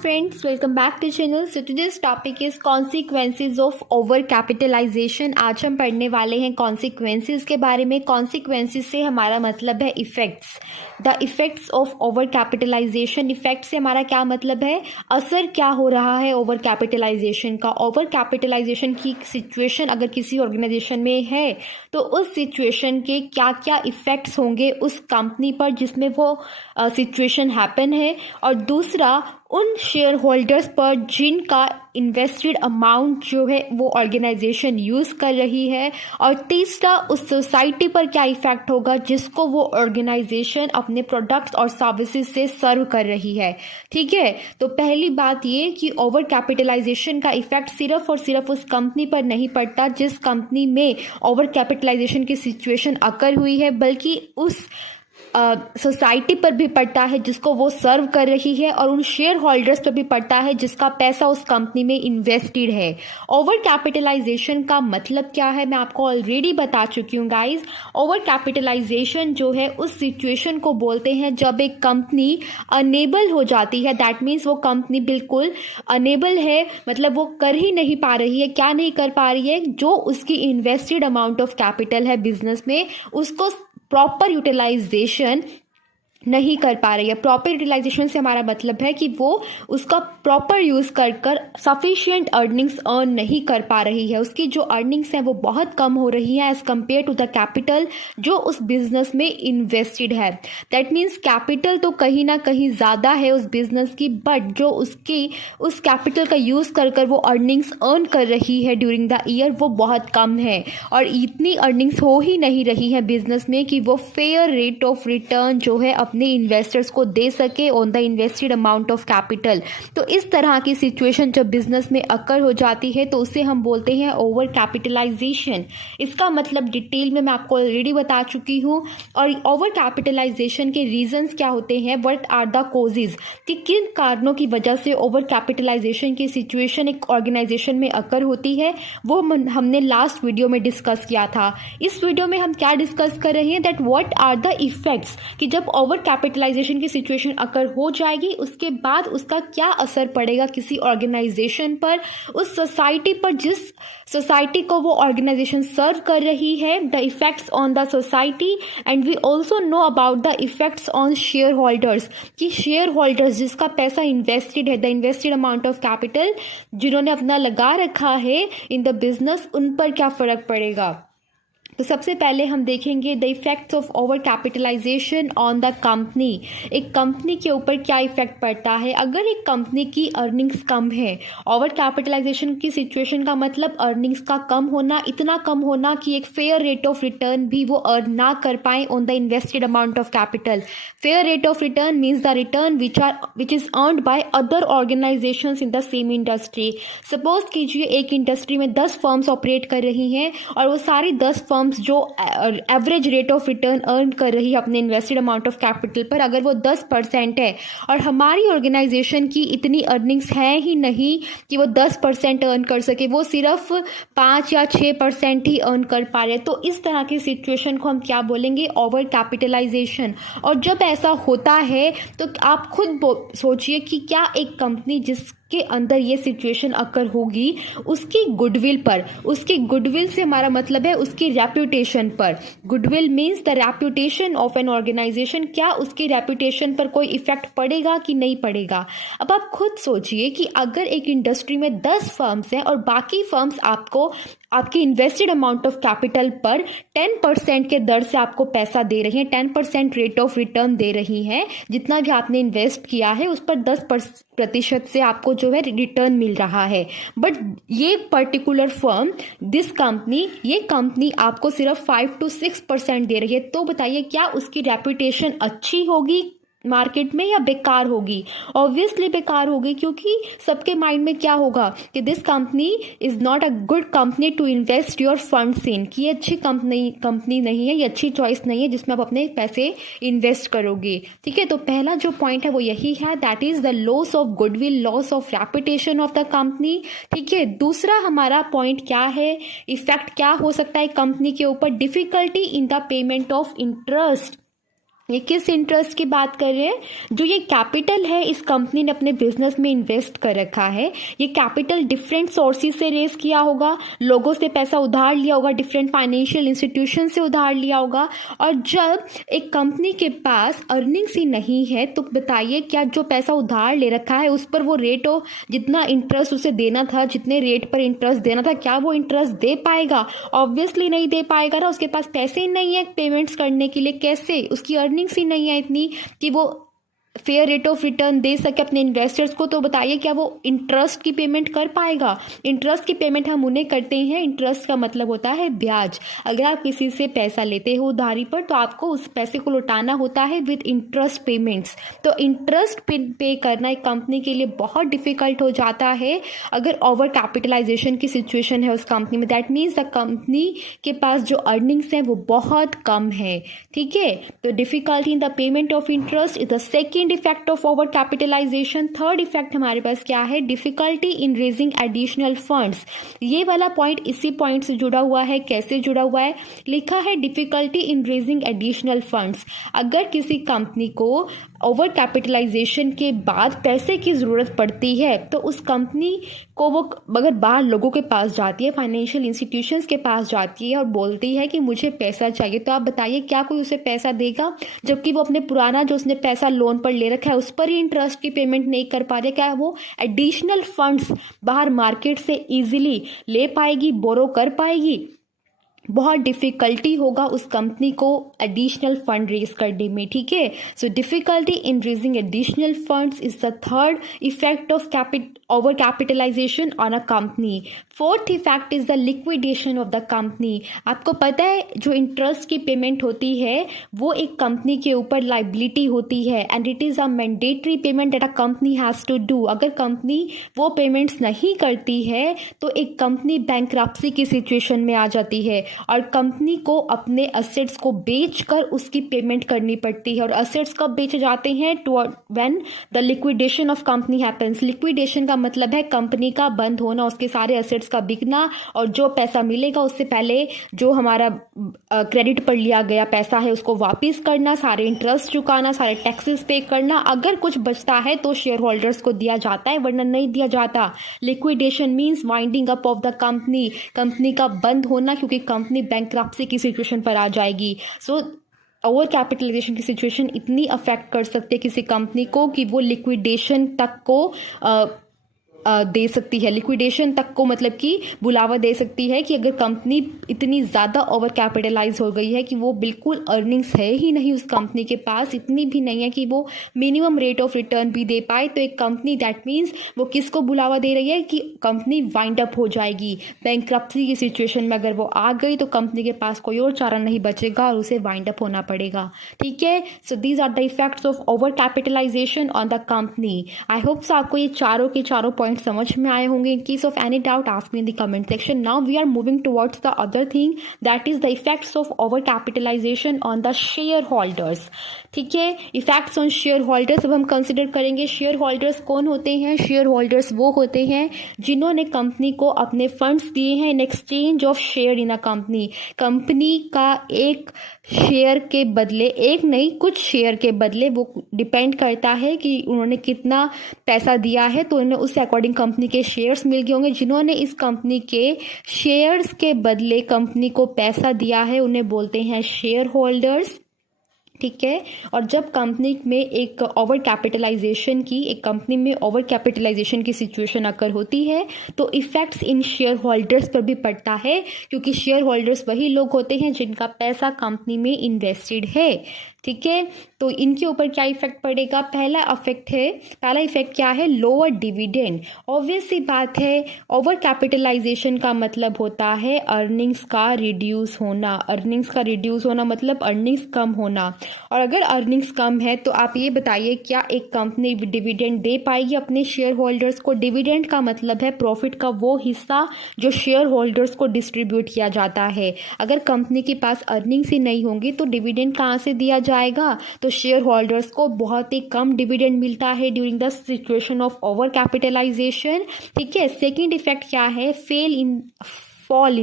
friends, welcome back to channel. So today's topic is consequences of over capitalization. आज हम पढ़ने वाले हैं consequences के बारे में. Consequences से हमारा मतलब है effects. The effects of over capitalization. Effects से हमारा क्या मतलब है, असर क्या हो रहा है over capitalization का. Over capitalization की situation अगर किसी ऑर्गेनाइजेशन में है तो उस सिचुएशन के क्या क्या इफेक्ट्स होंगे उस कंपनी पर जिसमें वो सिचुएशन हैपन है, और दूसरा उन शेयर होल्डर्स पर जिनका इन्वेस्टेड अमाउंट जो है वो ऑर्गेनाइजेशन यूज़ कर रही है, और तीसरा उस सोसाइटी पर क्या इफेक्ट होगा जिसको वो ऑर्गेनाइजेशन अपने प्रोडक्ट्स और सर्विसेज से सर्व कर रही है. ठीक है, तो पहली बात ये कि ओवर कैपिटलाइजेशन का इफेक्ट सिर्फ और सिर्फ उस कंपनी पर नहीं पड़ता जिस कंपनी में ओवर कैपिटलाइजेशन की सिचुएशन अकर हुई है, बल्कि उस सोसाइटी पर भी पड़ता है जिसको वो सर्व कर रही है, और उन शेयर होल्डर्स पर भी पड़ता है जिसका पैसा उस कंपनी में इन्वेस्टेड है. ओवर कैपिटलाइजेशन का मतलब क्या है मैं आपको ऑलरेडी बता चुकी हूँ गाइज. ओवर कैपिटलाइजेशन जो है उस सिचुएशन को बोलते हैं जब एक कंपनी अनेबल हो जाती है. दैट मीन्स वो कंपनी बिल्कुल अनेबल है, मतलब वो कर ही नहीं पा रही है. क्या नहीं कर पा रही है, जो उसकी इन्वेस्टेड अमाउंट ऑफ कैपिटल है बिजनेस में उसको प्रॉपर यूटिलाइजेशन नहीं कर पा रही है. प्रॉपर यूटिलाइजेशन से हमारा मतलब है कि वो उसका प्रॉपर यूज़ कर कर सफिशिएंट अर्निंग्स अर्न नहीं कर पा रही है. उसकी जो अर्निंग्स हैं वो बहुत कम हो रही हैं as compare to the capital जो उस बिजनेस में इन्वेस्टेड है. दैट मीन्स कैपिटल तो कहीं ना कहीं ज़्यादा है उस बिजनेस की, बट जो उसकी उस कैपिटल का यूज़ कर कर वो अर्निंग्स अर्न कर रही है ड्यूरिंग द ईयर वो बहुत कम है, और इतनी अर्निंग्स हो ही नहीं रही है बिजनेस में कि वो फेयर रेट ऑफ रिटर्न जो है अपने इन्वेस्टर्स को दे सके on the invested amount of capital. तो इस तरह की सिचुएशन जब बिजनेस में अकर हो जाती है तो उसे हम बोलते हैं ओवर कैपिटलाइजेशन. इसका मतलब डिटेल में मैं आपको ऑलरेडी बता चुकी हूँ. और ओवर कैपिटलाइजेशन के रीजंस क्या होते हैं, व्हाट आर द कॉजेज, कि किन कारणों की वजह से ओवर कैपिटलाइजेशन की सिचुएशन एक ऑर्गेनाइजेशन में अकर होती है, वो हमने लास्ट वीडियो में डिस्कस किया था. इस वीडियो में हम क्या डिस्कस कर रहे हैं, that what are the effects, कि जब ओवर कैपिटलाइजेशन की सिचुएशन अकर हो जाएगी उसके बाद उसका क्या असर पड़ेगा किसी ऑर्गेनाइजेशन पर, उस सोसाइटी पर जिस सोसाइटी को वो ऑर्गेनाइजेशन सर्व कर रही है, the effects on the society. And we also know about the effects on share holders, कि शेयर होल्डर्स जिसका पैसा इन्वेस्टेड है, the invested amount of capital जिन्होंने अपना लगा रखा है इन द बिजनेस, उन पर क्या फर्क पड़ेगा. तो सबसे पहले हम देखेंगे the effects of over capitalisation on the company. एक कंपनी के ऊपर क्या इफेक्ट पड़ता है अगर एक कंपनी की अर्निंग्स कम है. ओवर कैपिटलाइजेशन की सिचुएशन का मतलब अर्निंग्स का कम होना, इतना कम होना कि एक फेयर रेट ऑफ रिटर्न भी वो अर्न ना कर पाए on the invested amount of capital. Fair rate of return means the return which is earned by other organisations in the same industry. Suppose कीजिए एक इंडस्ट्री में 10 फर्म्स ऑपरेट कर रही हैं और वो सारी 10 फर्म्स जो average rate of return earn कर रही है अपने इन्वेस्टेड अमाउंट ऑफ कैपिटल पर, अगर वो 10% है और हमारी ऑर्गेनाइजेशन की इतनी अर्निंग्स है ही नहीं कि वो 10% अर्न कर सके, वो सिर्फ 5 या 6% ही अर्न कर पा रहे, तो इस तरह की सिचुएशन को हम क्या बोलेंगे, ओवर कैपिटलाइजेशन. और जब ऐसा होता है तो आप खुद सोचिए कि क्या एक कंपनी जिसके अंदर ये सिचुएशन अकर होगी उसकी गुडविल पर, उसकी गुडविल से हमारा मतलब है उसकी रेप्यूटेशन पर. Goodwill means the reputation of an organization. क्या उसकी रेप्यूटेशन पर कोई इफेक्ट पड़ेगा कि नहीं पड़ेगा. अब आप खुद सोचिए कि अगर एक इंडस्ट्री में 10 फर्म्स हैं और बाकी फर्म्स आपको आपकी इन्वेस्टेड अमाउंट ऑफ कैपिटल पर 10% के दर से आपको पैसा दे रही हैं, 10% रेट ऑफ रिटर्न दे रही हैं, जितना भी आपने इन्वेस्ट किया है उस पर 10% से आपको जो है रिटर्न मिल रहा है. बट ये पर्टिकुलर फर्म, दिस कंपनी, ये कंपनी आपको सिर्फ 5 to 6% दे रही है. तो बताइए क्या उसकी रेपुटेशन अच्छी होगी मार्केट में या बेकार होगी. ऑब्वियसली बेकार होगी, क्योंकि सबके माइंड में क्या होगा कि this company is not a good company to invest your funds in, कि ये अच्छी कंपनी नहीं है, ये अच्छी चॉइस नहीं है जिसमें आप अपने पैसे इन्वेस्ट करोगे. ठीक है, तो पहला जो पॉइंट है वो यही है, that is the loss of goodwill, loss of reputation of the company. ठीक है, दूसरा हमारा पॉइंट क्या है, इफेक्ट क्या हो सकता है कंपनी के ऊपर, difficulty in the payment of interest. ये किस इंटरेस्ट की बात कर रहे हैं? जो ये कैपिटल है इस कंपनी ने अपने बिजनेस में इन्वेस्ट कर रखा है, ये कैपिटल डिफरेंट सोर्सेज से रेज किया होगा, लोगों से पैसा उधार लिया होगा, डिफरेंट फाइनेंशियल इंस्टीट्यूशन से उधार लिया होगा। और जब एक कंपनी के पास अर्निंग्स ही नहीं है तो बताइए क्या जो पैसा उधार ले रखा है उस पर वो रेट हो, जितना इंटरेस्ट उसे देना था, जितने रेट पर इंटरेस्ट देना था, क्या वो इंटरेस्ट दे पाएगा? ऑब्वियसली नहीं दे पाएगा ना, उसके पास पैसे ही नहीं है पेमेंट्स करने के लिए। कैसे? उसकी अर्निंग्स ही नहीं है इतनी कि वो फेयर रेट ऑफ रिटर्न दे सके अपने इन्वेस्टर्स को। तो बताइए क्या वो इंटरेस्ट की पेमेंट कर पाएगा? इंटरेस्ट की पेमेंट हम उन्हें करते हैं, इंटरेस्ट का मतलब होता है ब्याज। अगर आप किसी से पैसा लेते हो उधारी पर तो आपको उस पैसे को लौटाना होता है विद इंटरेस्ट पेमेंट्स। तो इंटरेस्ट पे करना एक कंपनी के लिए बहुत डिफिकल्ट हो जाता है अगर ओवर कैपिटलाइजेशन की सिचुएशन है उस कंपनी में। दैट मीन्स द कंपनी के पास जो अर्निंग्स हैं वो बहुत कम है। ठीक है, तो difficulty in the payment of interest is the second effect of over capitalization. Third effect हमारे पास क्या है? Difficulty in raising additional funds. ये वाला पॉइंट इसी पॉइंट से जुड़ा हुआ है। कैसे जुड़ा हुआ है? लिखा है difficulty in raising additional funds. अगर किसी कंपनी को ओवर कैपिटलाइजेशन के बाद पैसे की जरूरत पड़ती है तो उस कंपनी को वो अगर बाहर लोगों के पास जाती है, फाइनेंशियल इंस्टीट्यूशंस के पास जाती है और बोलती है कि मुझे पैसा चाहिए, तो आप बताइए क्या कोई उसे पैसा देगा? जबकि वो अपने पुराना जो उसने पैसा लोन पर ले रखा है उस पर ही इंटरेस्ट की पेमेंट नहीं कर पा रहे, क्या वो एडिशनल फंड्स बाहर मार्केट से इजीली ले पाएगी, बोरो कर पाएगी? बहुत डिफिकल्टी होगा उस कंपनी को एडिशनल फंड रेज करने में। ठीक है, so difficulty in raising additional funds is the third effect of over capitalisation on a company. Fourth effect is the liquidation of the company. आपको पता है जो इंटरेस्ट की पेमेंट होती है वो एक कंपनी के ऊपर लाइबिलिटी होती है and it is a mandatory payment that a company has to do. अगर कंपनी वो पेमेंट्स नहीं करती है तो एक कंपनी बैंकरप्सी की सिचुएशन में आ जाती है और कंपनी को अपने असेट्स को बेचकर उसकी पेमेंट करनी पड़ती है। और असेट्स कब बेचे जाते हैं? When the liquidation of company happens. Liquidation का मतलब है कंपनी का बंद होना, उसके सारे असेट्स का बिकना और जो पैसा मिलेगा उससे पहले जो हमारा क्रेडिट पर लिया गया पैसा है उसको वापस करना, सारे इंटरेस्ट चुकाना, सारे टैक्सेस पे करना। अगर कुछ बचता है तो शेयर होल्डर्स को दिया जाता है वरना नहीं दिया जाता। Liquidation means winding up of the company, company का बंद होना क्योंकि कंपनी बैंकरप्सी की सिचुएशन पर आ जाएगी। सो ओवर कैपिटलाइजेशन की सिचुएशन इतनी अफेक्ट कर सकती है किसी कंपनी को कि वो लिक्विडेशन तक को दे सकती है। लिक्विडेशन तक को मतलब कि बुलावा दे सकती है कि अगर कंपनी इतनी ज़्यादा ओवर कैपिटलाइज हो गई है कि वो बिल्कुल अर्निंग्स है ही नहीं उस कंपनी के पास, इतनी भी नहीं है कि वो मिनिमम रेट ऑफ रिटर्न भी दे पाए। तो एक कंपनी दैट मीन्स वो किसको बुलावा दे रही है कि कंपनी वाइंड अप हो जाएगी। बैंकरप्सी की सिचुएशन में अगर वो आ गई तो कंपनी के पास कोई और चारा नहीं बचेगा और उसे वाइंड अप होना पड़ेगा। ठीक है, so these are the effects of over capitalisation on the company. I hope so आपको ये चारों के चारों पॉइंट समझ में आए होंगे। In case of any doubt ask me in the comment section. Now we are moving towards the other thing that is the effects of over capitalisation on the share holders. ठीक है, effects on share holders अब हम consider करेंगे। Share holders कौन होते हैं? Share holders वो होते हैं जिन्होंने कंपनी को अपने फंड्स दिए हैं in exchange of share in a company. Company का एक शेयर के बदले, एक नहीं कुछ शेयर के बदले, वो डिपेंड करता है कि उन्होंने कितना पैसा दिया है तो उन्हें उस अकॉर्डिंग कंपनी के शेयर्स मिल गए होंगे। जिन्होंने इस कंपनी के शेयर्स के बदले कंपनी को पैसा दिया है उन्हें बोलते हैं शेयर होल्डर्स। ठीक है, और जब कंपनी में एक ओवर कैपिटलाइजेशन की, एक कंपनी में ओवर कैपिटलाइजेशन की सिचुएशन अकर होती है तो इफेक्ट्स इन शेयर होल्डर्स पर भी पड़ता है क्योंकि शेयर होल्डर्स वही लोग होते हैं जिनका पैसा कंपनी में इन्वेस्टेड है। ठीक है, तो इनके ऊपर क्या इफेक्ट पड़ेगा? पहला इफेक्ट क्या है? Lower dividend. ऑब्वियस सी बात है, ओवर कैपिटलाइजेशन का मतलब होता है अर्निंग्स का रिड्यूस होना। अर्निंग्स का रिड्यूस होना मतलब अर्निंग्स कम होना। और अगर अर्निंग्स कम है तो आप ये बताइए क्या एक कंपनी डिविडेंड दे पाएगी अपने शेयर होल्डर्स को? डिविडेंड का मतलब है प्रॉफिट का वो हिस्सा जो शेयर होल्डर्स को डिस्ट्रीब्यूट किया जाता है। अगर कंपनी के पास अर्निंग्स ही नहीं होंगी तो डिविडेंड कहाँ से दिया जाएगा? तो शेयर होल्डर्स को बहुत ही कम डिविडेंड मिलता है during the situation of over capitalization. ठीक है, सेकेंड इफेक्ट क्या है? Fall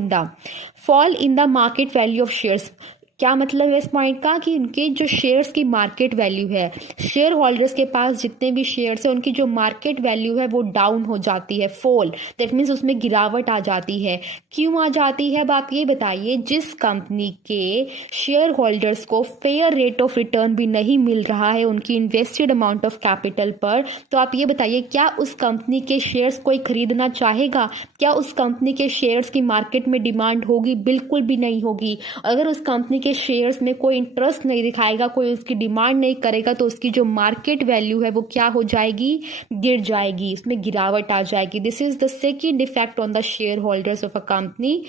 in the market value of shares. क्या मतलब है इस पॉइंट का कि उनके जो शेयर्स की मार्केट वैल्यू है, शेयर होल्डर्स के पास जितने भी शेयर्स हैं उनकी जो मार्केट वैल्यू है वो डाउन हो जाती है, फॉल, दैट मीन्स उसमें गिरावट आ जाती है। क्यों आ जाती है? अब आप ये बताइए, जिस कंपनी के शेयर होल्डर्स को फेयर रेट ऑफ रिटर्न भी नहीं मिल रहा है उनकी इन्वेस्टेड अमाउंट ऑफ कैपिटल पर, तो आप ये बताइए क्या उस कंपनी के शेयर्स कोई खरीदना चाहेगा? क्या उस कंपनी के शेयर्स की मार्केट में डिमांड होगी? बिल्कुल भी नहीं होगी। अगर उस कंपनी के शेयर्स में कोई इंटरेस्ट नहीं दिखाएगा, कोई उसकी डिमांड नहीं करेगा, तो उसकी जो मार्केट वैल्यू है वो क्या हो जाएगी? गिर जाएगी, उसमें गिरावट आ जाएगी। This is the second effect on the share holders of a company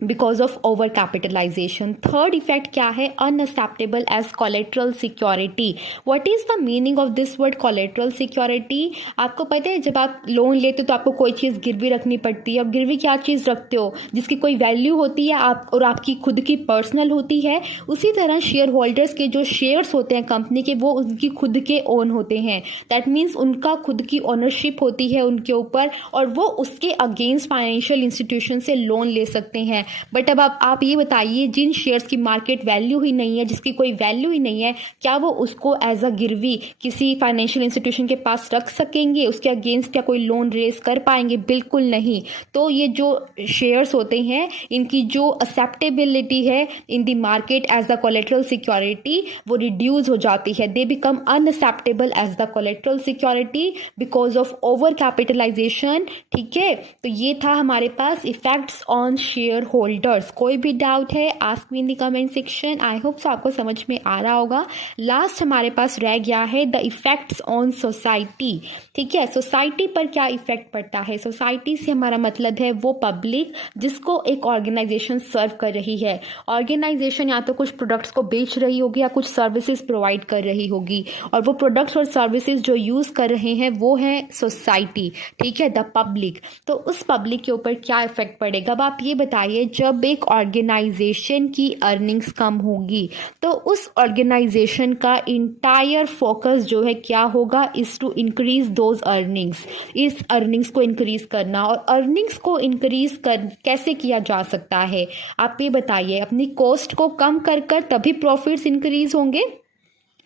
because of over capitalization. Third effect क्या है? Unacceptable as collateral security. What is the meaning of this word collateral security? आपको पता है जब आप loan लेते हो तो आपको कोई चीज़ गिरवी रखनी पड़ती है। अब गिरवी क्या चीज़ रखते हो? जिसकी कोई वैल्यू होती है आप और आपकी खुद की पर्सनल होती है। उसी तरह शेयर होल्डर्स के जो शेयर्स होते हैं कंपनी के, वो उनकी खुद के ओन होते हैं। दैट मीन्स उनका खुद की ओनरशिप होती है उनके ऊपर, और वो उसके अगेंस्ट फाइनेंशियल इंस्टीट्यूशन से लोन ले सकते हैं। बट अब आप ये बताइए, जिन शेयर्स की मार्केट वैल्यू ही नहीं है, जिसकी कोई वैल्यू ही नहीं है, क्या वो उसको एज अ गिरवी किसी फाइनेंशियल इंस्टीट्यूशन के पास रख सकेंगे? उसके अगेंस्ट क्या कोई लोन रेज कर पाएंगे? बिल्कुल नहीं। तो ये जो शेयर्स होते हैं इनकी जो एक्सेप्टेबिलिटी है in the market as the collateral security वो रिड्यूस हो जाती है। They become unacceptable as the collateral security because of over capitalization. ठीक है, तो ये था हमारे पास इफेक्ट्स ऑन शेयर होल्डर्स। कोई भी डाउट है ask me in the comment section. I hope so आपको समझ में आ रहा होगा। लास्ट हमारे पास रह गया है द इफेक्ट्स ऑन सोसाइटी। ठीक है, सोसाइटी पर क्या इफेक्ट पड़ता है? सोसाइटी से हमारा मतलब है वो पब्लिक जिसको एक ऑर्गेनाइजेशन सर्व कर रही है। ऑर्गेनाइजेशन या तो कुछ प्रोडक्ट्स को बेच रही होगी या कुछ सर्विसेज प्रोवाइड कर रही होगी, और वो प्रोडक्ट्स और सर्विसेज जो यूज कर रहे हैं वो है सोसाइटी। ठीक है, द पब्लिक। तो उस पब्लिक के ऊपर क्या इफेक्ट पड़ेगा? अब आप ये बताइए, जब एक ऑर्गेनाइजेशन की अर्निंग्स कम होगी तो उस ऑर्गेनाइजेशन का इंटायर फोकस जो है क्या होगा? Is to increase those earnings, इस अर्निंग्स को इंक्रीज करना। और अर्निंग्स को इंक्रीज कर कैसे किया जा सकता है? आप ये बताइए, अपनी कॉस्ट को कम कर कर तभी प्रॉफिट्स इंक्रीज होंगे।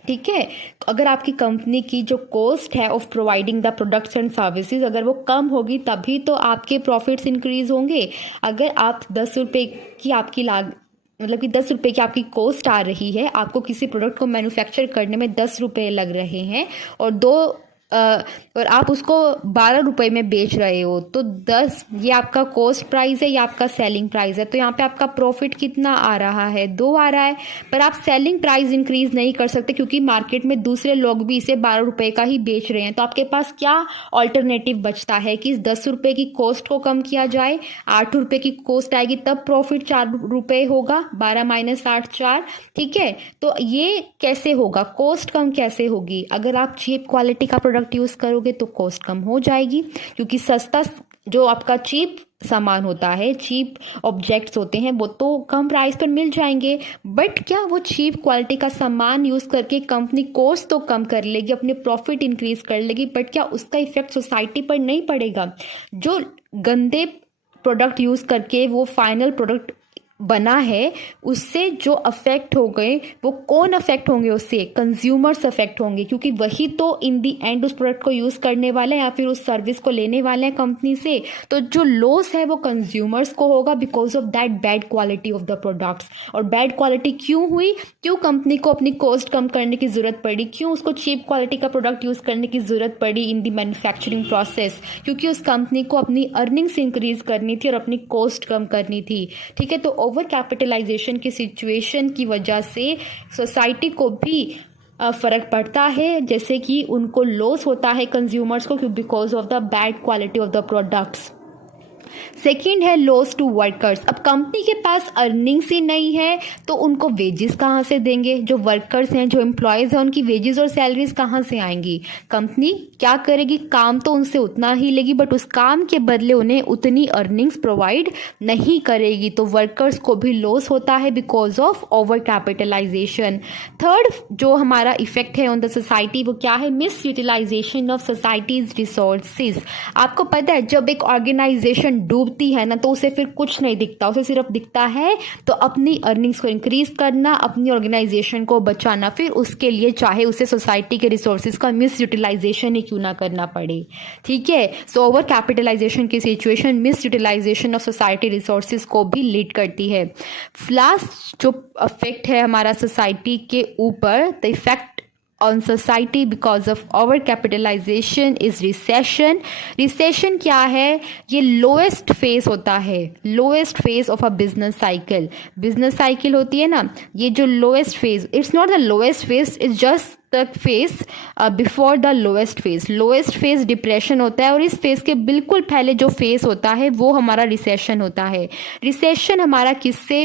ठीक है, अगर आपकी कंपनी की जो कॉस्ट है of providing the products and services अगर वो कम होगी तभी तो आपके प्रॉफिट्स इंक्रीज होंगे। अगर आप 10 रुपये की आपकी मतलब कि 10 रुपये की आपकी कॉस्ट आ रही है, आपको किसी प्रोडक्ट को मैन्युफैक्चर करने में 10 रुपये लग रहे हैं और आप उसको 12 रुपये में बेच रहे हो, तो 10 ये आपका कॉस्ट प्राइस है या आपका सेलिंग प्राइस है। तो यहाँ पे आपका प्रॉफिट कितना आ रहा है? 2 आ रहा है। पर आप सेलिंग प्राइस इंक्रीज नहीं कर सकते क्योंकि मार्केट में दूसरे लोग भी इसे 12 रुपये का ही बेच रहे हैं। तो आपके पास क्या ऑल्टरनेटिव बचता है कि इस 10 रुपये की कॉस्ट को कम किया जाए। 8 रुपये की कॉस्ट आएगी तब प्रॉफिट 4 रुपये होगा। 12 - 8 4। ठीक है, तो ये कैसे होगा? कॉस्ट कम कैसे होगी? अगर आप चीप क्वालिटी का प्रोडक्ट यूज करोगे तो कॉस्ट कम हो जाएगी, क्योंकि सस्ता जो आपका चीप सामान होता है, चीप ऑब्जेक्ट्स होते हैं, वो तो कम प्राइस पर मिल जाएंगे। बट क्या वो चीप क्वालिटी का सामान यूज करके कंपनी कॉस्ट तो कम कर लेगी, अपने प्रॉफिट इंक्रीज कर लेगी, बट क्या उसका इफेक्ट सोसाइटी पर नहीं पड़ेगा? जो गंदे प्रोडक्ट यूज करके वो फाइनल प्रोडक्ट बना है उससे जो अफेक्ट हो गए वो कौन अफेक्ट होंगे? उससे कंज्यूमर्स अफेक्ट होंगे, क्योंकि वही तो इन दी एंड उस प्रोडक्ट को यूज करने वाले हैं या फिर उस सर्विस को लेने वाले हैं कंपनी से। तो जो लॉस है वो कंज्यूमर्स को होगा because of that bad quality of the products. और बैड क्वालिटी क्यों हुई? क्यों कंपनी को अपनी कॉस्ट कम करने की जरूरत पड़ी? क्यों उसको चीप क्वालिटी का प्रोडक्ट यूज करने की जरूरत पड़ी इन दी मैन्युफैक्चरिंग प्रोसेस? क्योंकि उस कंपनी को अपनी अर्निंग्स इंक्रीज करनी थी और अपनी कॉस्ट कम करनी थी। ठीक है, तो ओवर कैपिटलाइजेशन की सिचुएशन की वजह से सोसाइटी को भी फर्क पड़ता है, जैसे कि उनको लॉस होता है कंज्यूमर्स को because of the bad quality of the products. Second है लॉस टू वर्कर्स। अब कंपनी के पास अर्निंग्स ही नहीं है तो उनको वेजेस कहाँ से देंगे? जो वर्कर्स हैं, जो एम्प्लॉयज़ हैं, उनकी वेजेस और सैलरीज कहाँ से आएंगी? कंपनी क्या करेगी? काम तो उनसे उतना ही लेगी बट उस काम के बदले उन्हें उतनी अर्निंग्स प्रोवाइड नहीं करेगी, तो वर्कर्स को भी लॉस होता है because of over capitalization. Third जो हमारा इफेक्ट है ऑन द सोसाइटी वो क्या है? Misutilization of society's resources. आपको पता है जब एक ऑर्गेनाइजेशन सिचुएशन डूबती है ना, तो उसे फिर कुछ नहीं दिखता, उसे सिर्फ दिखता है तो अपनी अर्निंग्स को इंक्रीज करना, अपनी ऑर्गेनाइजेशन को बचाना, फिर उसके लिए चाहे उसे सोसाइटी के रिसोर्सेज का मिस यूटिलाइजेशन ही क्यों ना करना पड़े। ठीक है, सो ओवर कैपिटलाइजेशन की situation misutilization of society resources को भी लीड करती है। लास्ट जो इफेक्ट है हमारा सोसाइटी के ऊपर, the effect on society because of over capitalization is recession। recession क्या है? ये lowest phase होता है, lowest phase of a business cycle। business cycle होती है ना, ये जो lowest phase, it's not the lowest phase, it's just the phase before the lowest phase। lowest phase depression होता है और इस फेज के बिल्कुल पहले जो फेज होता है वो हमारा रिसेशन होता है। रिसेशन हमारा किससे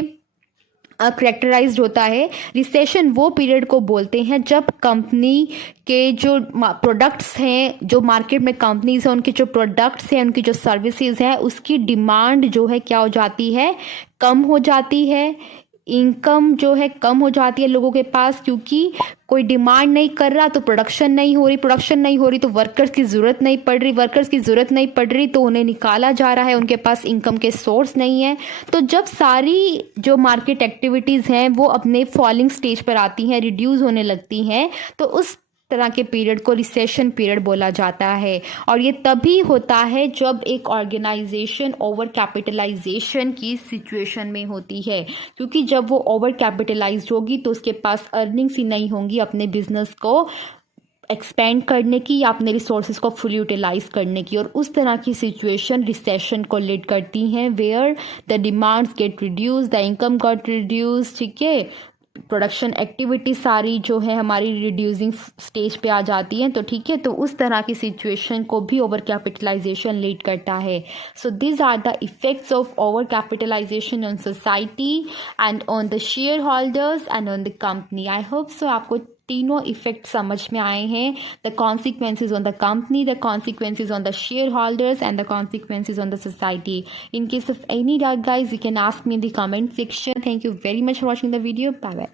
करेक्टराइज्ड होता है? रिसेशन वो पीरियड को बोलते हैं जब कंपनी के जो प्रोडक्ट्स हैं, जो मार्केट में कंपनीज हैं, उनके जो प्रोडक्ट्स हैं, उनकी जो सर्विसेज हैं, उसकी डिमांड जो है क्या हो जाती है? कम हो जाती है। इनकम जो है कम हो जाती है लोगों के पास, क्योंकि कोई डिमांड नहीं कर रहा तो प्रोडक्शन नहीं हो रही, प्रोडक्शन नहीं हो रही तो वर्कर्स की ज़रूरत नहीं पड़ रही, वर्कर्स की ज़रूरत नहीं पड़ रही तो उन्हें निकाला जा रहा है, उनके पास इनकम के सोर्स नहीं है। तो जब सारी जो मार्केट एक्टिविटीज़ हैं वो अपने फॉलिंग स्टेज पर आती हैं, रिड्यूस होने लगती हैं, तो उस तरह के पीरियड को रिसेशन पीरियड बोला जाता है। और ये तभी होता है जब एक ऑर्गेनाइजेशन ओवर कैपिटलाइजेशन की सिचुएशन में होती है, क्योंकि जब वो ओवर कैपिटलाइज होगी तो उसके पास अर्निंग्स ही नहीं होंगी अपने बिजनेस को एक्सपेंड करने की या अपने रिसोर्सेज को फुल यूटिलाइज करने की। और उस तरह की सिचुएशन रिसेशन को लीड करती हैं, where the demands get reduce, the income got reduce. ठीक है, प्रोडक्शन एक्टिविटी सारी जो है हमारी रिड्यूसिंग स्टेज पे आ जाती हैं। तो ठीक है, तो उस तरह की सिचुएशन को भी ओवर कैपिटलाइजेशन लीड करता है। So this are the effects of over capitalisation on society and on the share holders and on the company. I hope so आपको तीनों इफेक्ट समझ में आए हैं। The consequences on the company, the consequences on the share holders and the consequences on the society. In case of any doubt guys, you can ask me in the comment section. Thank you very much for watching the video. Bye bye.